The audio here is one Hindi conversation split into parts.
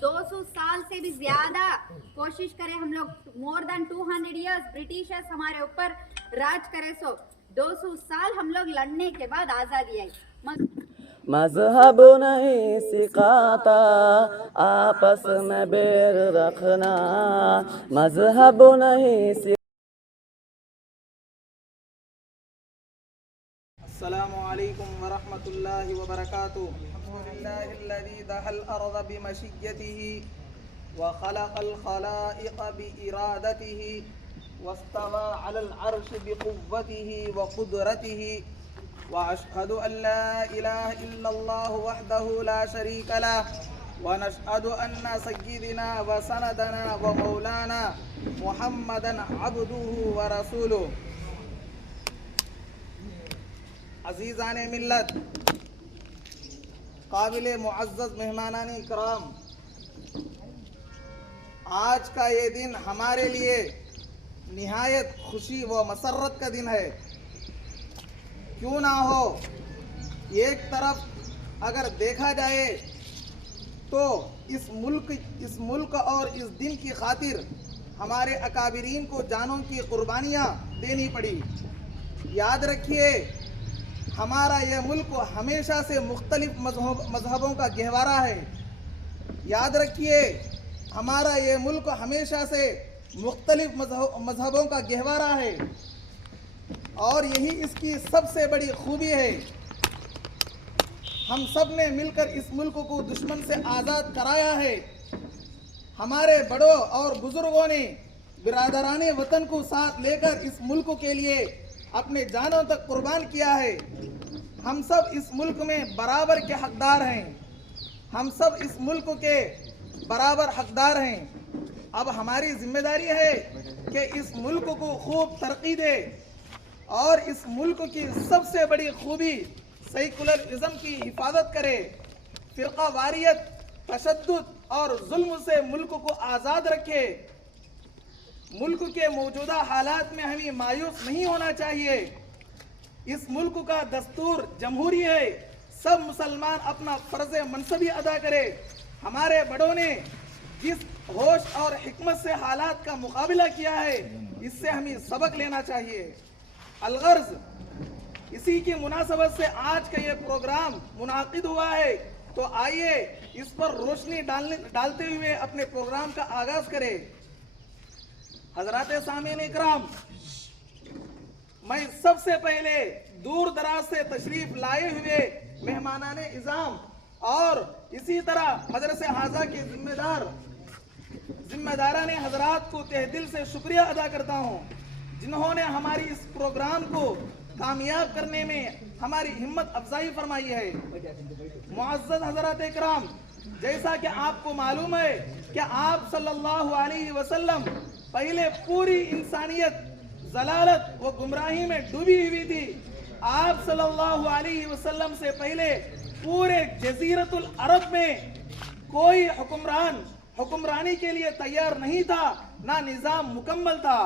200 साल से भी ज्यादा कोशिश करें हम लोग, मोर देन 200 इयर्स ब्रिटिशर्स हमारे ऊपर राज करे, सो 200 साल हम लोग लड़ने के बाद आज़ादी आई। मजहब नहीं सिखाता आपस में बैर रखना, मजहब नहीं अस्सलामु अलैकुम वरहमतुल्लाहि वबरकातुहू। अल्हम्दुलिल्लाहिल्लज़ी दहल अर्ज़ बिमशिय्यतिही व खलक़ल खलाइक़ बिइरादतिही वस्तवा अलल अर्श बिक़ुव्वतिही व क़ुद्रतिही व अशहदु अल्ला इलाहा इल्लल्लाहु वहदहु ला शरीका लहु व नशहदु अन्न सय्यिदना व सनदना व मौलाना मुहम्मदन अब्दुहु व रसूलुहु। अज़ीज़ान मिल्लत, काबिल मुअज़्ज़ज़ मेहमानान इकराम, आज का ये दिन हमारे लिए निहायत खुशी व मसर्रत का दिन है। क्यों ना हो, एक तरफ अगर देखा जाए तो इस मुल्क और इस दिन की खातिर हमारे अकाबिरीन को जानों की कुर्बानियाँ देनी पड़ी। याद रखिए, हमारा यह मुल्क हमेशा से मुख्तलिफ मजहबों का गहवारा है। याद रखिए, हमारा यह मुल्क हमेशा से मुख्तलिफ मजहबों का गहवारा है और यही इसकी सबसे बड़ी खूबी है। हम सब ने मिलकर इस मुल्क को दुश्मन से आज़ाद कराया है। हमारे बड़ों और बुजुर्गों ने बिरादराने वतन को साथ लेकर इस मुल्क के लिए अपने जानों तक कुर्बान किया है। हम सब इस मुल्क में बराबर के हकदार हैं। हम सब इस मुल्क के बराबर हकदार हैं। अब हमारी जिम्मेदारी है कि इस मुल्क को खूब तरक्की दे और इस मुल्क की सबसे बड़ी खूबी सेकुलरिज्म की हिफाजत करे, फ़िरका वारियत, तशद्दुद और जुल्म से मुल्क को आज़ाद रखे। मुल्क के मौजूदा हालात में हमें मायूस नहीं होना चाहिए। इस मुल्क का दस्तूर जमहूरी है। सब मुसलमान अपना फ़र्ज़ मनसबी अदा करे। हमारे बड़ों ने जिस होश और हिकमत से हालात का मुकाबला किया है, इससे हमें सबक लेना चाहिए। अलगर्ज, इसी की मुनासबत से आज का ये प्रोग्राम मुनाकिद हुआ है, तो आइए इस पर रोशनी डालते हुए अपने प्रोग्राम का आगाज़ करें। हजरात सामीन इकराम, मैं सबसे पहले दूर दराज से तशरीफ लाए हुए मेहमानान इज़ाम और इसी तरह मदरसे हाजा के जिम्मेदारान हजरात को तहे दिल से शुक्रिया अदा करता हूँ, जिन्होंने हमारी इस प्रोग्राम को कामयाब करने में हमारी हिम्मत अफजाई फरमाई है। मुअज़्ज़ज़ हजरात इकराम, जैसा कि आपको मालूम है कि आप सल्लल्लाहु अलैहि वसल्लम पहले पूरी इंसानियत जलालत व गुमराही में डूबी हुई थी। आप सल्लल्लाहु अलैहि वसल्लम से पहले पूरे जज़ीरतुल अरब में कोई हुक्मरान हुक्मरानी के लिए तैयार नहीं था, ना निज़ाम मुकम्मल था।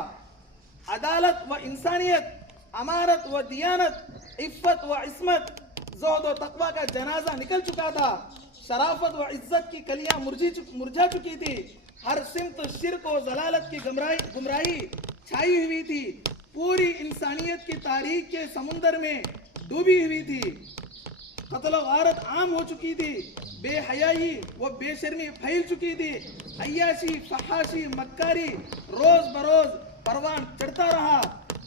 अदालत व इंसानियत, अमानत व दियानत, इफ़्फ़त व इस्मत, ज़ुहद व तक़वा का जनाजा निकल चुका था। शराफत व इज्जत की कलियां मुरझा चुकी थी। हर सिमत शिर्क व ज़लालत की गुमराही छाई हुई थी। पूरी इंसानियत की तारीख के समुंदर में डूबी हुई थी। कत्ल व गारत आम हो चुकी थी। बेहयाई व बेशर्मी फैल चुकी थी। अय्याशी, फहाशी, मक्कारी रोज बरोज परवान चढ़ता रहा।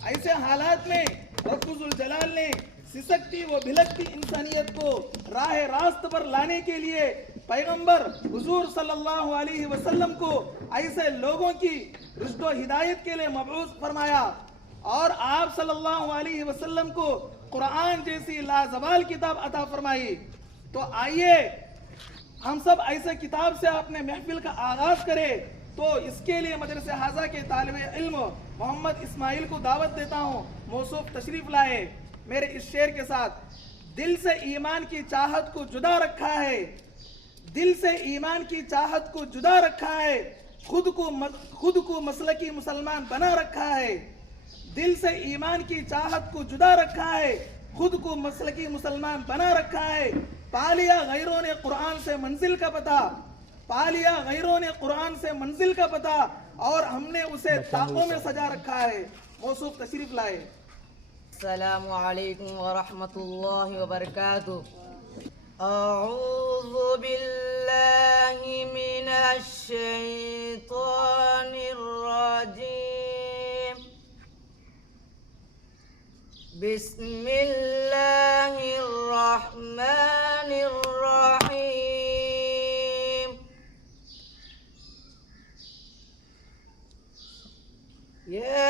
ऐसे हालात में रब्बुल जलाल ने सिसकती व भिलकती इंसानियत को राह रास्त पर लाने के लिए पैगंबर हुजूर सल्लल्लाहु अलैहि वसल्लम को ऐसे लोगों की रुश्द व हिदायत के लिए मबऊस फरमाया और आप सल्लल्लाहु अलैहि वसल्लम को कुरान जैसी लाजवाल किताब अता फरमाई। तो आइए हम सब ऐसे किताब से अपने महफिल का आगाज करें। तो इसके लिए मदरसे हाजा के तालिबे इल्म मोहम्मद इस्माइल को दावत देता हूँ, मौसूफ तशरीफ लाए मेरे इस शेर के साथ। दिल से ईमान की चाहत को जुदा रखा है, दिल से ईमान की चाहत को जुदा रखा है, खुद को मसलकी मुसलमान बना रखा है। दिल से ईमान की चाहत को जुदा रखा है, खुद को मसलकी मुसलमान बना रखा है। पा लिया गैरों ने कुरान से मंजिल का पता, पा लिया गैरों ने कुरान से मंजिल का पता और हमने उसे ताकों में सजा रखा है। मौसूफ तशरीफ लाए। अस्सलामु अलैकुम व रहमतुल्लाहि व बरकातुहू। अऊज़ु बिल्लाहि मिनश शैतानिर रजीम। बिस्मिल्लाहिर रहमानिर रहीम। या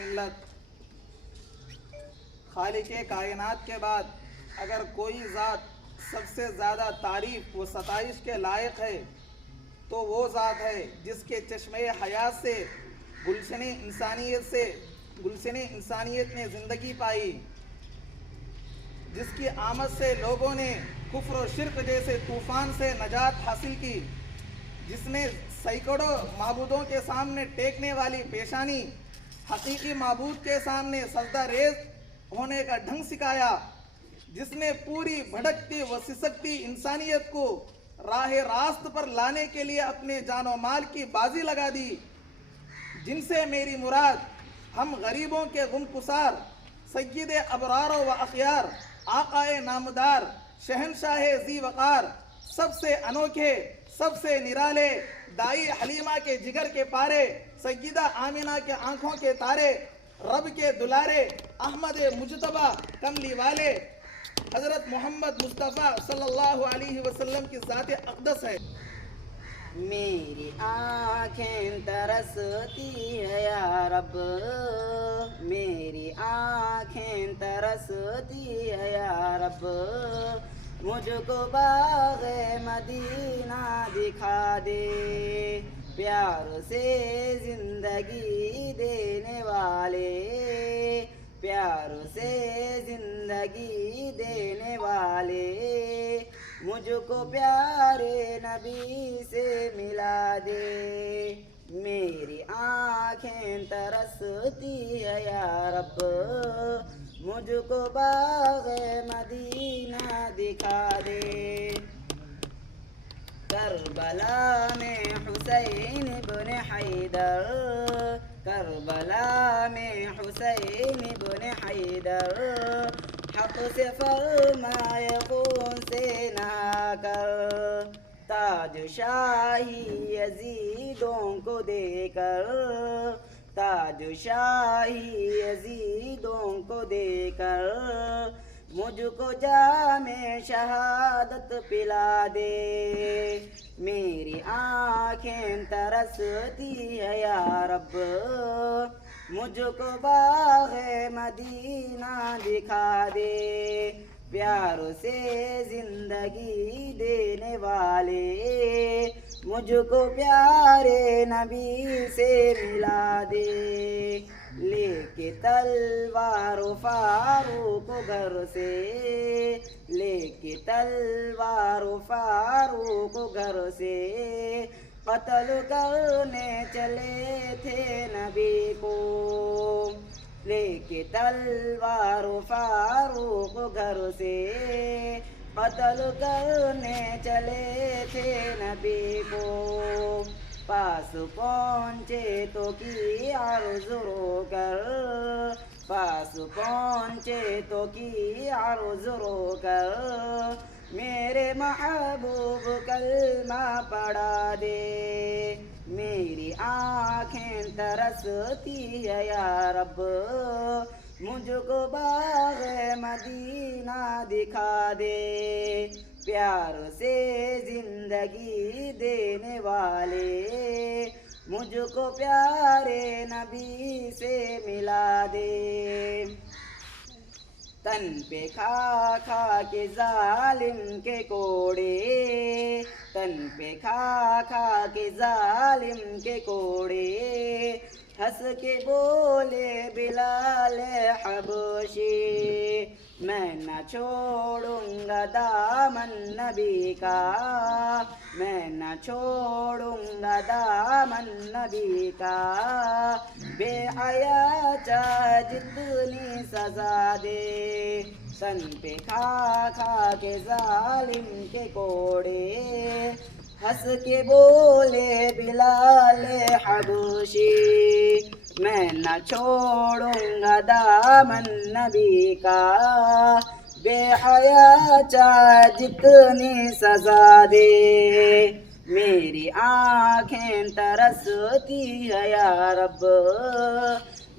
मिल्लत खालिके कायनात के बाद अगर कोई ज़ात सबसे ज़्यादा तारीफ व सताइश के लायक है तो वो ज़ात है जिसके चश्मे हयात से गुलशन इंसानियत ने ज़िंदगी पाई, जिसकी आमद से लोगों ने कुफ्र और शिर्क जैसे तूफ़ान से नजात हासिल की, जिसने सैकड़ों माबूदों के सामने टेकने वाली पेशानी हकीकी माबूद के सामने सजदा रेज होने का ढंग सिखाया, जिसने पूरी भटकती व सिसकती इंसानियत को राह रास्त पर लाने के लिए अपने जानो माल की बाजी लगा दी, जिनसे मेरी मुराद हम गरीबों के गुमकुसार सय्यद अबरार व अखयार आकाए नामदार शहनशाह जी वक़ार सबसे अनोखे सबसे निराले दाई हलीमा के जिगर के पारे सय्यदा आमिना के आंखों के तारे रब के दुलारे अहमद मुजतबा कमली वाले हजरत मोहम्मद मुस्तफ़ा सल्लल्लाहु अलैहि वसल्लम की ज़ात अक़दस है। मेरी आँखें तरसती है या रब, मेरी आँखें तरसती है या रब, मुझको बाग़े मदीना दिखा दे, प्यार से ज़िंदगी देने वाले, प्यार से ज़िंदगी देने वाले, मुझको प्यारे नबी से मिला दे। मेरी आँखें तरसती है या रब, मुझको बाग़े मदीना दिखा दे। करबला में हुसैन इब्न हैदर, करबला में हुसैन इब्न हैदर, हक़ से फरमाए खून से नहाकर, ताज शाही यजीदों को देकर, ताज शाही यजीदों को देकर, मुझको जामे शहादत पिला दे। मेरी आँखें तरसती है या रब, मुझको बाग़ मदीना दिखा दे, प्यार से जिंदगी देने वाले, मुझको प्यारे नबी से मिला दे। लेके तलवार फारूक घर से, लेके तलवार फारूक घर से, कत्ल करने चले थे नबी को। लेके तलवार फारूक घर से, कत्ल करने चले थे नबी को। पास पहुँचे तो की अर्ज़ रोकर, पास पहुँचे तो की अर्ज़ रोकर, मेरे महबूब कलमा पढ़ा दे। मेरी आँखें तरसती है या रब, मुझको बाग़ मदीना दिखा दे, प्यार से जिंदगी देने वाले, मुझको प्यारे नबी से मिला दे। तन पे खा खा के जालिम के कोड़े, तन पे खा खा के जालिम के कोड़े, हंस के बोले बिलाल हबशी, मैं न छोड़ूंगा दामन नबी का, मैं न छोड़ूंगा दामन नबी का। बेहया चाहे जितनी सजा दे, तन पे खा खा के जालिम के कोड़े, हंस के बोले बिलाल हबशी, मैं न छोड़ूंगा दामन नबी का। बेहया चाहे जितनी सजा दे, मेरी आँखें तरसती है या रब,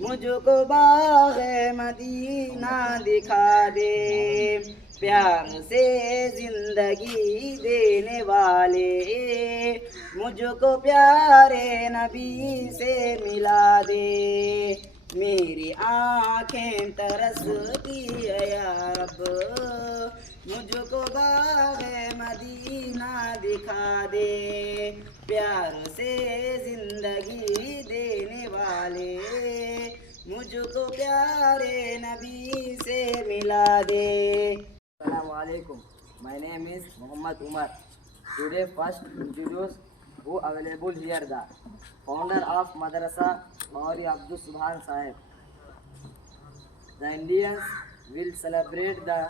मुझको बाग़ मदीना दिखा दे, प्यार से जिंदगी देने वाले, मुझको प्यारे नबी से मिला दे। मेरी आँखें तरसती है या रब, मुझको बाग़ मदीना दिखा दे, प्यार से जिंदगी देने वाले, मुझको प्यारे नबी से मिला दे। Assalamualaikum. My name is Muhammad Umar. Today first introduce who available here, the founder of Madrasa Mauri Abdul Subhan Sahib. The Indians will celebrate the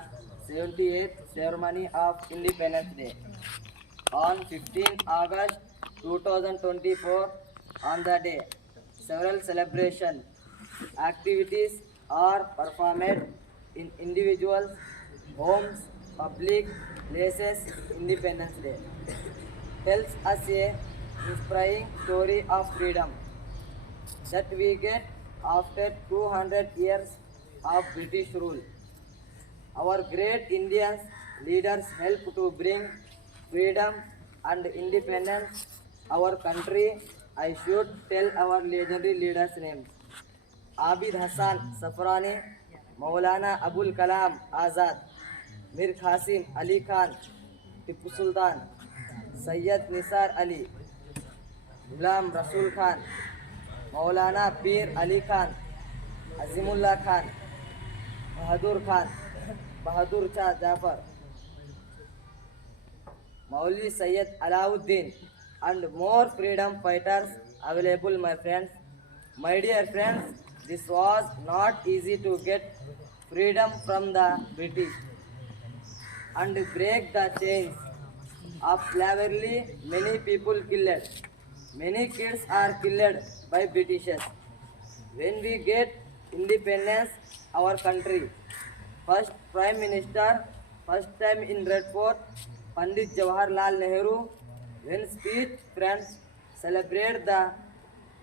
78th ceremony of Independence Day on 15 August 2024. On the day, several celebration activities are performed in individuals' homes, public places. Independence Day tells us a inspiring story of freedom that we get after 200 years of British rule. Our great Indian leaders helped to bring freedom and independence our country. I should tell our legendary leaders' names: Abid Hassan Safrani, Maulana Abul Kalam Azad, Mir Qasim Ali Khan, Tipu Sultan, Sayyid Nisar Ali, Ghulam Rasul Khan, Maulana Pir Ali Khan, Azimullah Khan, Bahadur Khan, Bahadur Shah Jafar, Mauli Sayyid Alauddin, and more freedom fighters available, my friends. My dear friends, this was not easy to get freedom from the British and break the chains of slavery. Many people killed, many kids are killed by Britishers. When we get independence, our country, first Prime Minister, first time in Red Fort, Pandit Jawaharlal Nehru, when speech, friends, celebrate the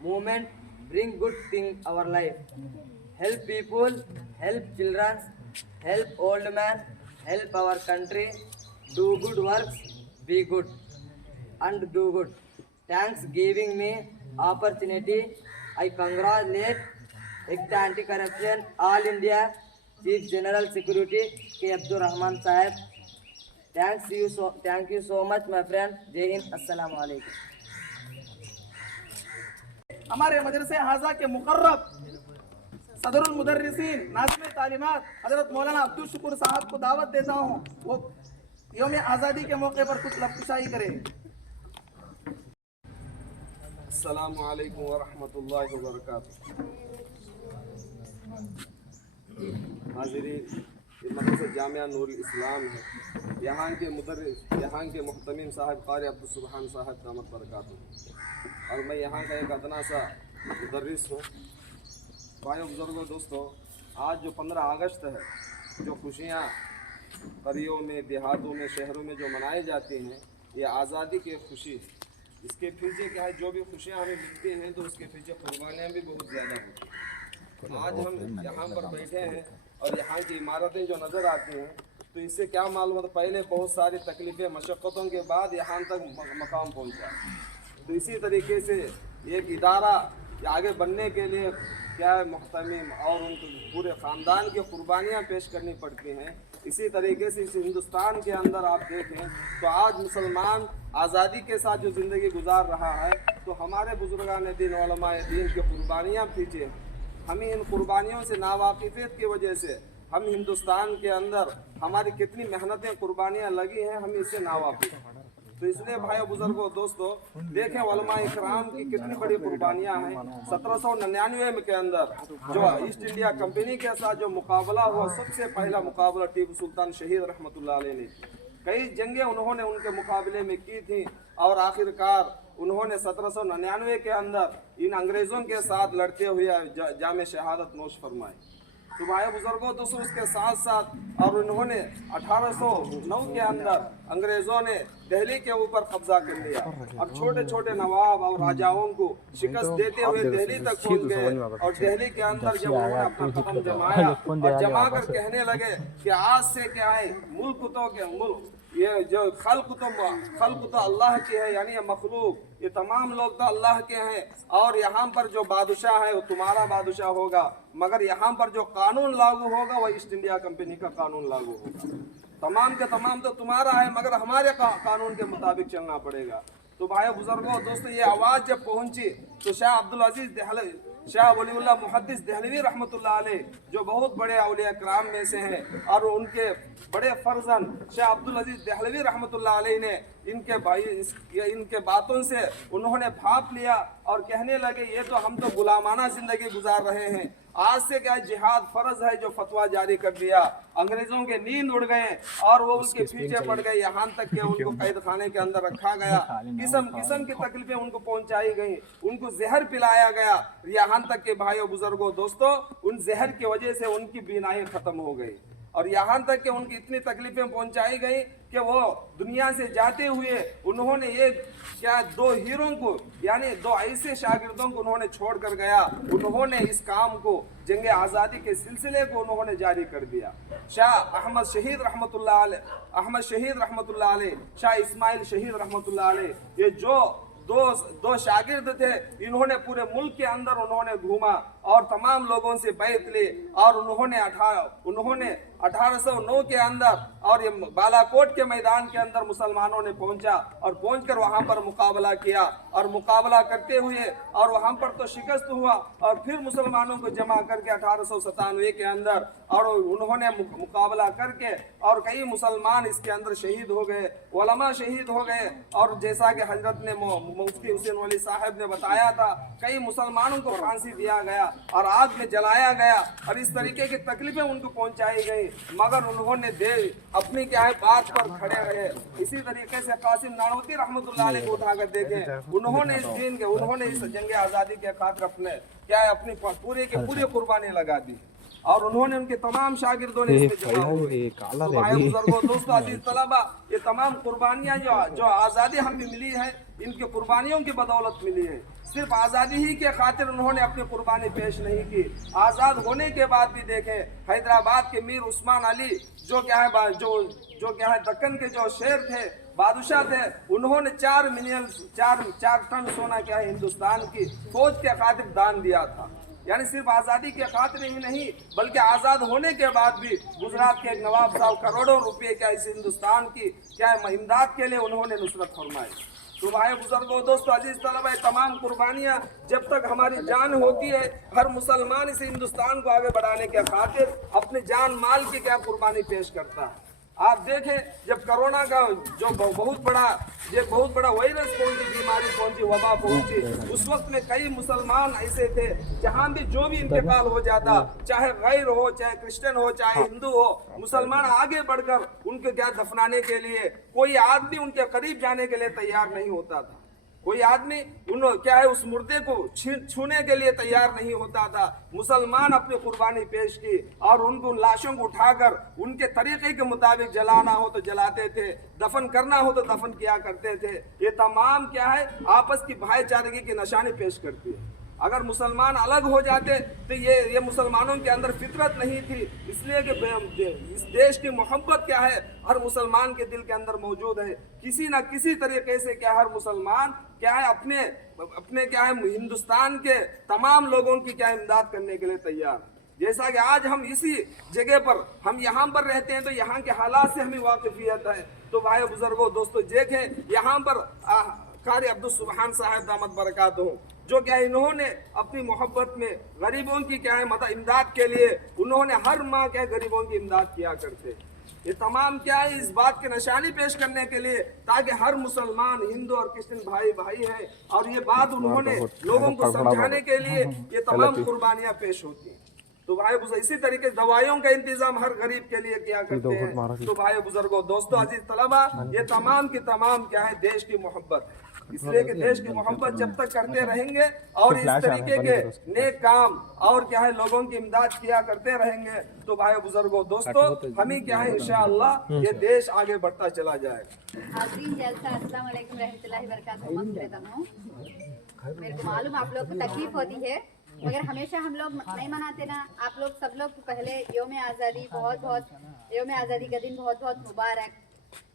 movement, bring good thing our life. Help people, help children, help old man, help our country, do good works, be good and do good. Thanks giving me opportunity. I congratulate act anti corruption all India chief general security के अब्दुल रहमान साहब। Thank you so much my friend. जय हिंद, अस्सलाम वालेकुम। हमारे मदरसे हाजा के मुकर्रब सदरुल मुदर्रिसीन नाज़िम तालीमात हजरत मौलाना अब्दुल शुक्र साहब को दावत देता हूँ, वो यौम आज़ादी के मौके पर कुछ लफ्ज़शाई करें। अस्सलामु अलैकुम व रहमतुल्लाहि व बरकातुहू। हाज़िरीन, ये मदरसा जामिया नूरुल इस्लाम है। यहाँ के मुदर्रिस, यहाँ के मुहतमिम साहब क़ारी अब्दुल सुबहान साहब दामत बरकातुहू, और मैं यहाँ का एक अदना सा मुदर्रिस हूँ। भाइयों बुजुर्गों दोस्तों, आज जो 15 अगस्त है, जो खुशियाँ करियों में, देहातों में, शहरों में जो मनाई जाती हैं, ये आज़ादी की खुशी है। इसके पीछे क्या है, जो भी खुशियाँ हमें मिलती हैं तो उसके पीछे कुर्बानियाँ भी बहुत ज़्यादा होती हैं। आज हम यहाँ पर बैठे हैं और यहाँ की इमारतें जो नज़र आती हैं, तो इससे क्या मालूम होता, पहले बहुत सारी तकलीफ़ें मशक्क़तों के बाद यहाँ तक मकाम पहुँचा। तो इसी तरीके से एक इदारा आगे बढ़ने के लिए क्या है, मुहतमिम और उनके पूरे ख़ानदान की कुर्बानियाँ पेश करनी पड़ती हैं। इसी तरीके से इस हिंदुस्तान के अंदर आप देखें तो आज मुसलमान आज़ादी के साथ जो ज़िंदगी गुजार रहा है, तो हमारे बुजुर्गान दीन, उलमाए दीन की कुर्बानियाँ पीछे, हमें इन कुर्बानियों से नावाकिफ़ियत की वजह से हम हिंदुस्तान के अंदर हमारी कितनी मेहनतें कुर्बानियाँ लगी हैं, हम इससे नावाकिफ़। तो इसलिए भाइयों बुजुर्गों दोस्तों, देखें उलमाए इकराम की कितनी बड़ी कुर्बानियाँ हैं। 1799 के अंदर जो ईस्ट इंडिया कंपनी के साथ जो मुकाबला हुआ, सबसे पहला मुकाबला टीपू सुल्तान शहीद रहमतुल्लाह अलैह ने, कई जंगें उन्होंने उनके मुकाबले में की थी, और आखिरकार उन्होंने 1799 के अंदर इन अंग्रेज़ों के साथ लड़ते हुए जामे शहादत नोश फरमाई। तो भाई बुजुर्गों दोस्तों, उसके साथ साथ और उन्होंने 1809 के अंदर अंग्रेज़ों ने दिल्ली के ऊपर कब्जा कर लिया, और छोटे छोटे नवाब और राजाओं को शिकस्त देते हुए दिल्ली तक पहुंच गए। और दिल्ली के अंदर जब उन्होंने अपना कदम जमाया और जमा कर कहने लगे कि आज से क्या है, मुल्क ये जो खल्क तो अल्लाह की है, यानी ये मखलूक, ये तमाम लोग तो अल्लाह के हैं, और यहाँ पर जो बादशाह है वो तुम्हारा बादशाह होगा, मगर यहाँ पर जो कानून लागू होगा वह ईस्ट इंडिया कंपनी का कानून लागू होगा। तमाम के तमाम तो तुम्हारा है, मगर हमारे कानून के मुताबिक चलना पड़ेगा। तो भाई बुजुर्गों दोस्तों, ये आवाज़ जब पहुंची तो शाह अब्दुल अजीज दहलवी, शाह वलीउल्लाह मुहद्दिस दहलवी रहमतुल्लाह अलैह, जो बहुत बड़े औलिया कराम में से हैं, और उनके बड़े फर्जन शाह अब्दुल अजीज दहलवी रहमतुल्लाह अलैह ने इनके बातों से उन्होंने भाप लिया और कहने लगे, ये तो हम तो गुलामाना जिंदगी गुजार रहे हैं, आज से क्या जिहाद फर्ज है, जो फतवा जारी कर दिया। अंग्रेजों के नींद उड़ गए और वो उसके पीछे पड़ गए, यहाँ तक कि उनको कैद खाने के अंदर रखा गया, किस्म किस्म की तकलीफें उनको पहुंचाई गई, उनको जहर पिलाया गया, यहाँ तक के भाइयों बुजुर्गों दोस्तों, उन जहर की वजह से उनकी बीनाई खत्म हो गई, और यहाँ तक कि उनकी इतनी तकलीफें पहुंचाई गई कि वो दुनिया से जाते हुए उन्होंने ये क्या 2 हीरों को, यानी 2 ऐसे शागिर्दों को उन्होंने छोड़ कर गया। उन्होंने इस काम को, जंगे आज़ादी के सिलसिले को उन्होंने जारी कर दिया। शाह अहमद शहीद रहमतुल्लाह अलैह, शाह इस्माइल शहीद रहमतुल्लाह अलैह, ये जो दो शागिर्द थे, इन्होंने पूरे मुल्क के अंदर उन्होंने घूमा और तमाम लोगों से बैत ली, और उन्होंने 1809 के अंदर और ये बालाकोट के मैदान के अंदर मुसलमानों ने पहुंचा, और पहुंचकर वहां पर मुकाबला किया, और मुकाबला करते हुए और वहां पर तो शिकस्त हुआ, और फिर मुसलमानों को जमा करके 1897 के अंदर और उन्होंने मुकाबला करके, और कई मुसलमान इसके अंदर शहीद हो गए, उलमा शहीद हो गए, और जैसा कि हजरत ने मुफ्ती हुसैन वली साहब ने बताया था, कई मुसलमानों को फांसी दिया गया और आग में जलाया गया, और इस तरीके की तकलीफें उनको पहुंचाई गई, मगर उन्होंने अपनी क्या है बात पर खड़े रहे। इसी तरीके से कासिम नानवती रहमतुल्लाह अलैह को उठाकर देखें, उन्होंने इस दीन के, उन्होंने इस जंग आज़ादी के खातिर अपने क्या है अपनी पूरे के पूरे कुर्बानी लगा दी, और उन्होंने उनके तमाम शागिर्दों ने इसमें जमा हुए। तो भाई बुजुर्गों दोस्तों अजीज तलबा, ये तमाम कुर्बानियाँ जो आज़ादी हमें मिली है, इनके कुर्बानियों की बदौलत मिली है। सिर्फ आज़ादी ही के खातिर उन्होंने अपनी कुर्बानी पेश नहीं की, आज़ाद होने के बाद भी देखें, हैदराबाद के मीर उस्मान अली जो क्या है दक्कन के जो शेर थे, बादशाह थे, उन्होंने 4 टन सोना क्या है हिंदुस्तान की फौज के खातिर दान दिया था। यानी सिर्फ आज़ादी के खातिर ही नहीं बल्कि आज़ाद होने के बाद भी गुजरात के एक नवाब साहब करोड़ों रुपए क्या इस हिंदुस्तान की क्या इमदाद के लिए उन्होंने नुसरत फरमाई। तो भाई बुजुर्गों दोस्तों अजीज तलबा, तमाम कुर्बानियाँ जब तक हमारी जान होती है, हर मुसलमान इस हिंदुस्तान को आगे बढ़ाने के खातिर अपने जान माल की क्या कुर्बानी पेश करता है। आप देखें जब कोरोना का जो बहुत बड़ा वायरस पहुंची, बीमारी पहुंची, वबा पहुंची, उस वक्त में कई मुसलमान ऐसे थे जहां भी जो भी इंतकाल हो जाता, चाहे गैर हो, चाहे क्रिश्चियन हो, चाहे हिंदू हो, मुसलमान आगे बढ़कर उनके क्या दफनाने के लिए कोई आदमी उनके करीब जाने के लिए तैयार नहीं होता था। कोई आदमी क्या है उस मुर्दे को छूने के लिए तैयार नहीं होता था। मुसलमान अपनी कुर्बानी पेश की और उनको लाशों को उठाकर उनके तरीके के मुताबिक जलाना हो तो जलाते थे, दफन करना हो तो दफन किया करते थे। ये तमाम क्या है आपस की भाईचारगी की निशानी पेश करती है। अगर मुसलमान अलग हो जाते तो ये मुसलमानों के अंदर फितरत नहीं थी, इसलिए कि इस देश की मोहब्बत क्या है हर मुसलमान के दिल के अंदर मौजूद है। किसी न किसी तरीके से क्या हर मुसलमान क्या है अपने क्या है हिंदुस्तान के तमाम लोगों की क्या इमदाद करने के लिए तैयार। जैसा कि आज हम इसी जगह पर हम यहाँ पर रहते हैं तो यहाँ के हालात से हमें वाकिफियत है। तो भाई बुजुर्गों दोस्तों देखें यहाँ पर कारी अब्दुल सुबहान साहब दामद बरकातहू जो क्या इन्होंने अपनी मोहब्बत में गरीबों की क्या है मतलब इमदाद के लिए उन्होंने हर माह क्या गरीबों की इमदाद किया करते। ये तमाम क्या है इस बात की निशानी पेश करने के लिए ताकि हर मुसलमान हिंदू और क्रिश्चियन भाई हैं और ये बात उन्होंने लोगों को समझाने के लिए ये तमाम कुर्बानियां पेश होती हैं। तो भाई इसी तरीके दवाइयों का इंतजाम हर गरीब के लिए किया करते हैं। तो भाई बुजुर्गों दोस्तों अजीज तलबा, ये तमाम की तमाम क्या है देश की मोहब्बत है, इसलिए कि देश की मोहब्बत जब तक करते रहेंगे और इस तरीके के नेक काम और क्या है लोगों की इमदाद किया करते रहेंगे तो भाई बुजुर्गों दोस्तों हमें क्या है इंशाअल्लाह ये देश आगे बढ़ता चला जाएगा। हाज़रीन जलसा, अस्सलाम वालेकुम रहमतुल्लाहि व बरकातहू। मेरे को मालूम आप लोग को तकलीफ होती है मगर हमेशा हम लोग नहीं मनाते ना। आप लोग सब लोग पहले यौम आज़ादी यौम आज़ादी का दिन बहुत बहुत मुबारक।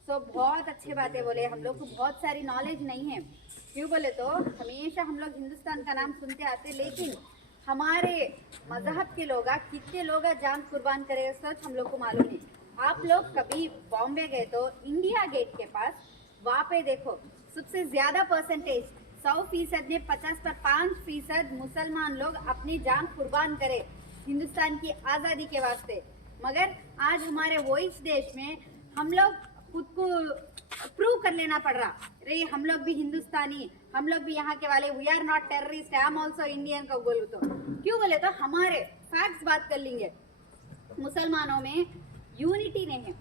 सो बहुत अच्छे बातें बोले, हम लोग को बहुत सारी नॉलेज नहीं है। क्यों बोले तो हमेशा हम लोग हिंदुस्तान का नाम सुनते आते, लेकिन हमारे मजहब के लोग कितने लोग जान कुर्बान करे सच हम लोग को मालूम नहीं। आप लोग कभी बॉम्बे गए तो इंडिया गेट के पास वहाँ पे देखो सबसे ज़्यादा परसेंटेज 100% में 50 पर 5% मुसलमान लोग अपनी जान कुर्बान करे हिंदुस्तान की आज़ादी के वास्ते। मगर आज हमारे वो इस देश में हम लोग खुद को प्रूव कर लेना पड़ रहा, अरे हम लोग भी हिंदुस्तानी, हम लोग भी यहाँ के वाले, we are not terrorist, I am also Indian का बोलूँ तो। क्यों बोले तो हमारे फैक्ट्स बात कर लेंगे, मुसलमानों में यूनिटी नहीं है।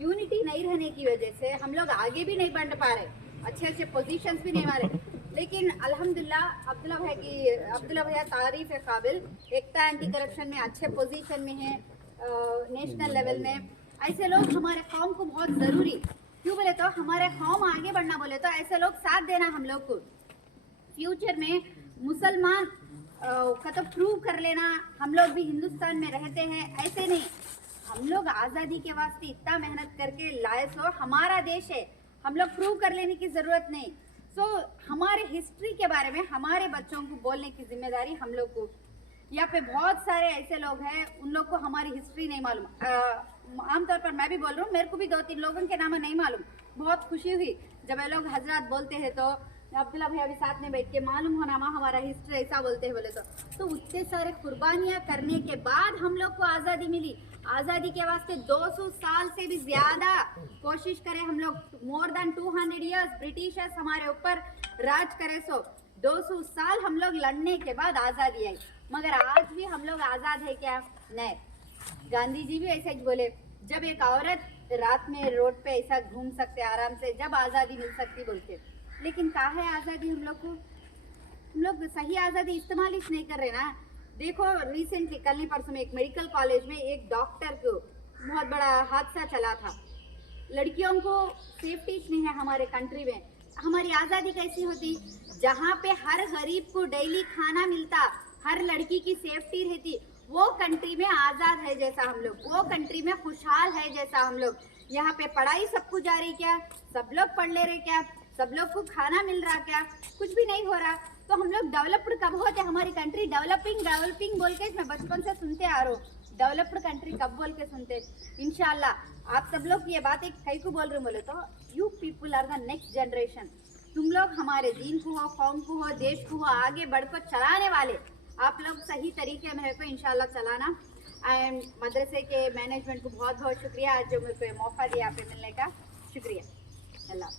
यूनिटी नहीं रहने की वजह से हम लोग आगे भी नहीं बढ़ पा रहे, अच्छे पोजीशंस भी नहीं मारे। लेकिन अल्हम्दुलिल्लाह अब्दुल्ला भैया तारीफ है काबिल, एकता एंटी करप्शन में अच्छे पोजीशन में है, नेशनल लेवल में। ऐसे लोग हमारे कौम को बहुत ज़रूरी। क्यों बोले तो हमारे कौम आगे बढ़ना बोले तो ऐसे लोग साथ देना हम लोग को। फ्यूचर में मुसलमान का तो प्रूव कर लेना हम लोग भी हिंदुस्तान में रहते हैं, ऐसे नहीं। हम लोग आज़ादी के वास्ते इतना मेहनत करके लाए, सो हमारा देश है, हम लोग प्रूव कर लेने की ज़रूरत नहीं। सो हमारे हिस्ट्री के बारे में हमारे बच्चों को बोलने की जिम्मेदारी हम लोग को। यहाँ पे बहुत सारे ऐसे लोग हैं उन लोग को हमारी हिस्ट्री नहीं मालूम। आमतौर पर मैं भी बोल रहा हूँ, मेरे को भी 2-3 लोगों के नाम नहीं मालूम। बहुत खुशी हुई जब ये लोग हजरत बोलते हैं तो अब्दुल्ला भैया भी साथ में बैठ के मालूम होना माँ हमारा हिस्ट्री ऐसा बोलते हैं बोले तो उतने सारे कुर्बानियाँ करने के बाद हम लोग को आज़ादी मिली। आज़ादी के वास्ते 200 साल से भी ज़्यादा कोशिश करें हम लोग, मोर देन 200 ईयर्स ब्रिटिशर्स हमारे ऊपर राज करे। सो 200 साल हम लोग लड़ने के बाद आज़ादी आई, मगर आज भी हम लोग आज़ाद है क्या? नहीं। गांधी जी भी ऐसे ही बोले, जब एक औरत रात में रोड पे ऐसा घूम सकते आराम से, जब आज़ादी मिल सकती बोलते। लेकिन कहाँ है आज़ादी हम लोग को? हम लोग सही आज़ादी इस्तेमाल ही नहीं कर रहे ना। देखो रिसेंटली कल परसों में एक मेडिकल कॉलेज में एक डॉक्टर को बहुत बड़ा हादसा चला था। लड़कियों को सेफ्टी नहीं है हमारे कंट्री में। हमारी आज़ादी कैसी होती? जहाँ पे हर गरीब को डेली खाना मिलता, हर लड़की की सेफ्टी रहती, वो कंट्री में आज़ाद है जैसा हम लोग, वो कंट्री में खुशहाल है जैसा हम लोग। यहाँ पे पढ़ाई सबको जा रही क्या? सब लोग पढ़ ले रहे क्या? सब लोग को खाना मिल रहा क्या? कुछ भी नहीं हो रहा। तो हम लोग डेवलप्ड कब होते, हमारी कंट्री डेवलपिंग बोल के मैं बचपन से सुनते आ रहा हूँ, डेवलप्ड कंट्री कब बोल के सुनते। इंशाल्लाह आप सब लोग ये बात एक कई को बोल रहे बोले तो you people are the next generation. तुम लोग हमारे दीन को हो, कौम को हो, देश को हो आगे बढ़कर चलाने वाले। आप लोग सही तरीके में को इंशाल्लाह चलाना। एंड मदरसे के मैनेजमेंट को बहुत बहुत शुक्रिया आज जो मेरे को मौका दिया यहाँ पे मिलने का, शुक्रिया। अल्लाह।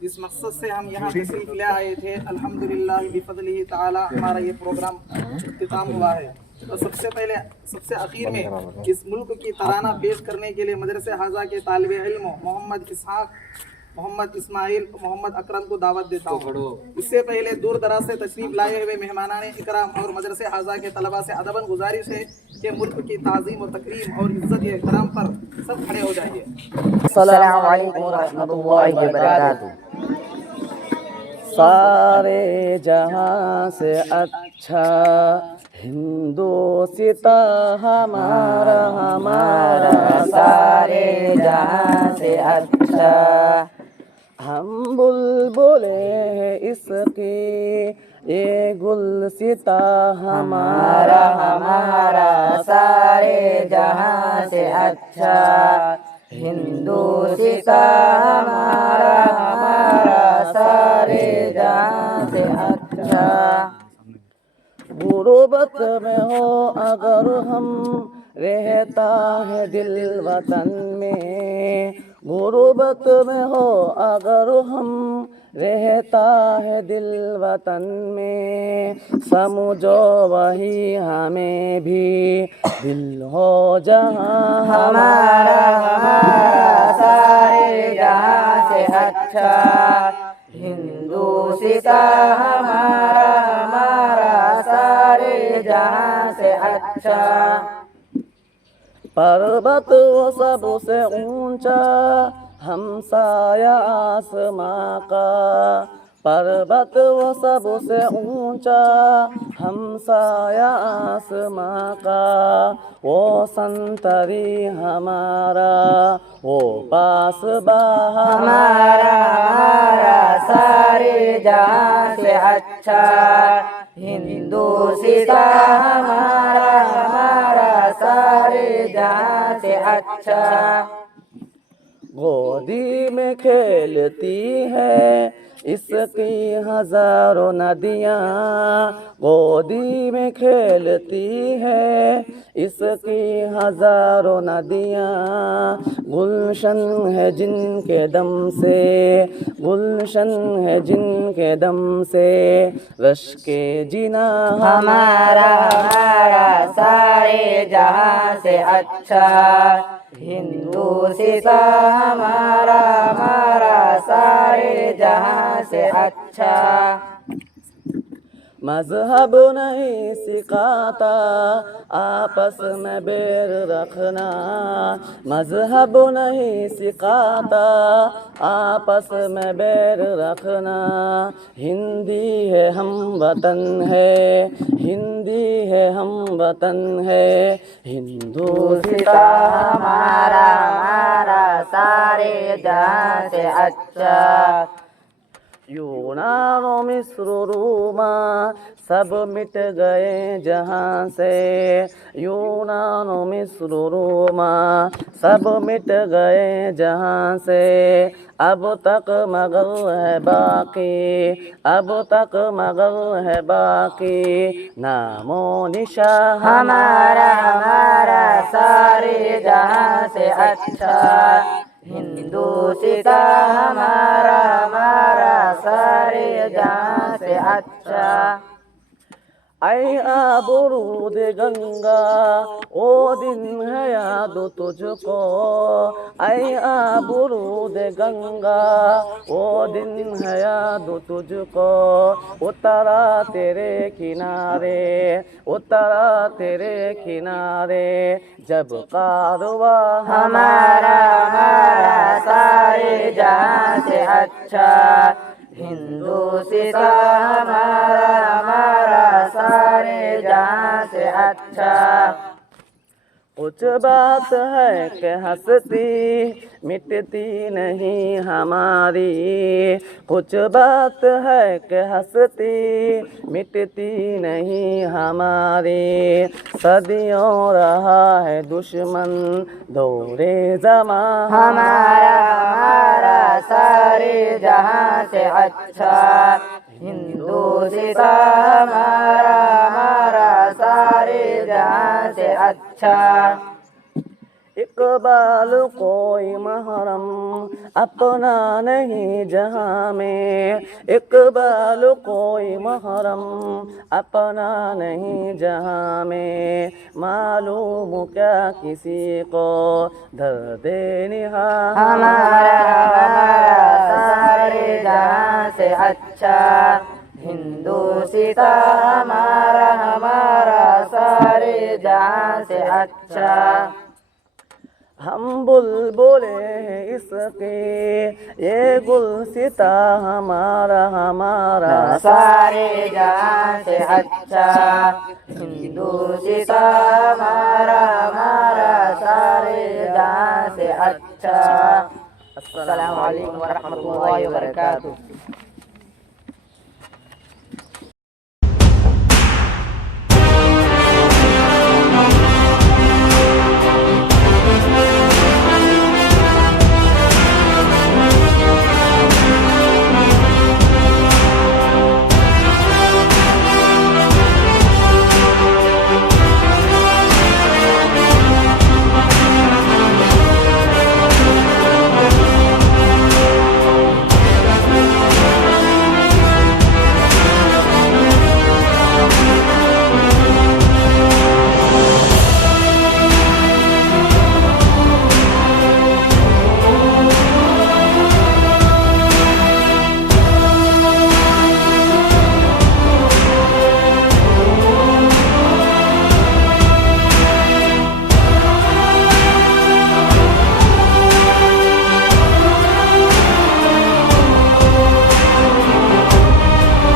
जिस मकसद से हम यहाँ तशरीफ ले आए थे, अल्हम्दुलिल्लाह बिफज़लिही ताला हमारा ये प्रोग्राम इख्तिताम हुआ है। तो सबसे पहले सबसे आखिर में इस मुल्क की तराना पेश करने के लिए मदरसे हाजा के तालिब इल्म मोहम्मद इसहाक, मोहम्मद इस्माइल, मोहम्मद अकरम को दावत देता हूँ। इससे पहले दूर दराज से तशरीफ लाए हुए मेहमानाने इकराम और मदरसे हाजा के तलबा से अदबन गुजारिश है कि मुल्क की ताज़ीम और तकरीम और इज्जत एहतराम पर सब खड़े हो जाइए। अस्सलामु अलैकुम व रहमतुल्लाहि व बरकातुहू। सारे जहां से अच्छा हिंदुस्ता हमारा सारे जहां से अच्छा हम बुलबुले हैं इसके ये गुलसिता हमारा सारे जहां से अच्छा हिंदुस्ता हमारा सारे जहां से अच्छा। गुरुबत में हो अगर हम रहता है दिल वतन में, गुरुबत में हो अगर हम रहता है दिल वतन में, समझो वही हमें भी दिल हो जहाँ हमारा सारे जहां से अच्छा हिंदुस्ता हमारा सारे जहां से अच्छा। पर्वत वो सबसे ऊंचा हमसाया आसमां का, पर्वत वो सबसे ऊंचा हमसाया आसमां का, वो संतरी हमारा वो पास हमारा सारे जहां से अच्छा हिंदुस्ता हमारा सारे जहां से अच्छा। गोदी में खेलती है इसकी हजारों नदियाँ, गोदी में खेलती है इसकी हजारों नदियाँ, गुलशन है जिनके दम से, गुलशन है जिनके दम से, रश के जिना हमारा सारे जहां से अच्छा हिंदुस्ता हमारा सारे जहां से अच्छा। मजहब नहीं सिखाता आपस में बैर रखना, मजहब नहीं सिखाता आपस में बैर रखना, हिंदी है हम वतन है, हिंदी है हम वतन है, हिंदुस्ता हमारा सारे जहां से अच्छा। यूनान और मिस्र रोमा सब मिट गए जहाँ से, यूनान और मिस्र रोमा सब मिट गए जहाँ से, अब तक मगर है बाकी, अब तक मगर है बाकी, नामो निशा हमारा सारे जहां से अच्छा हिंदुस्ता हमारा सारे जहां से अच्छा। ऐ आबरूद गंगा ओ दिन है याद तुझको, ऐ आबरूद गंगा ओ दिन है याद तुझको, उतरा तेरे किनारे, उतरा तेरे किनारे, जब कारवा हमारा सारे जहां से अच्छा हिंदुस्ता हमारा सारे जहां से अच्छा। कुछ बात है कि हंसती मिटती नहीं हमारी, कुछ बात है कि हंसती मिटती नहीं हमारी, सदियों रहा है दुश्मन दौरे ज़मां हमारा सारे जहां से अच्छा, हिंदुस्तान हमारा सारे जहां से अच्छा। इकबाल कोई महरम अपना नहीं जहां में, इकबाल कोई महरम अपना नहीं जहां में, मालूम क्या किसी को दर्द निहा हमारा सारे जहां से अच्छा, हिंदुस्तान हमारा सारे जहां से अच्छा। हम बुलबुले हैं इसके ये गुलसिता हमारा सारे जहां से अच्छा, हिंदुस्तान हमारा सारे जहां से अच्छा। अस्सलामु अलैकुम व रहमतुल्लाहि व बरकातुहू।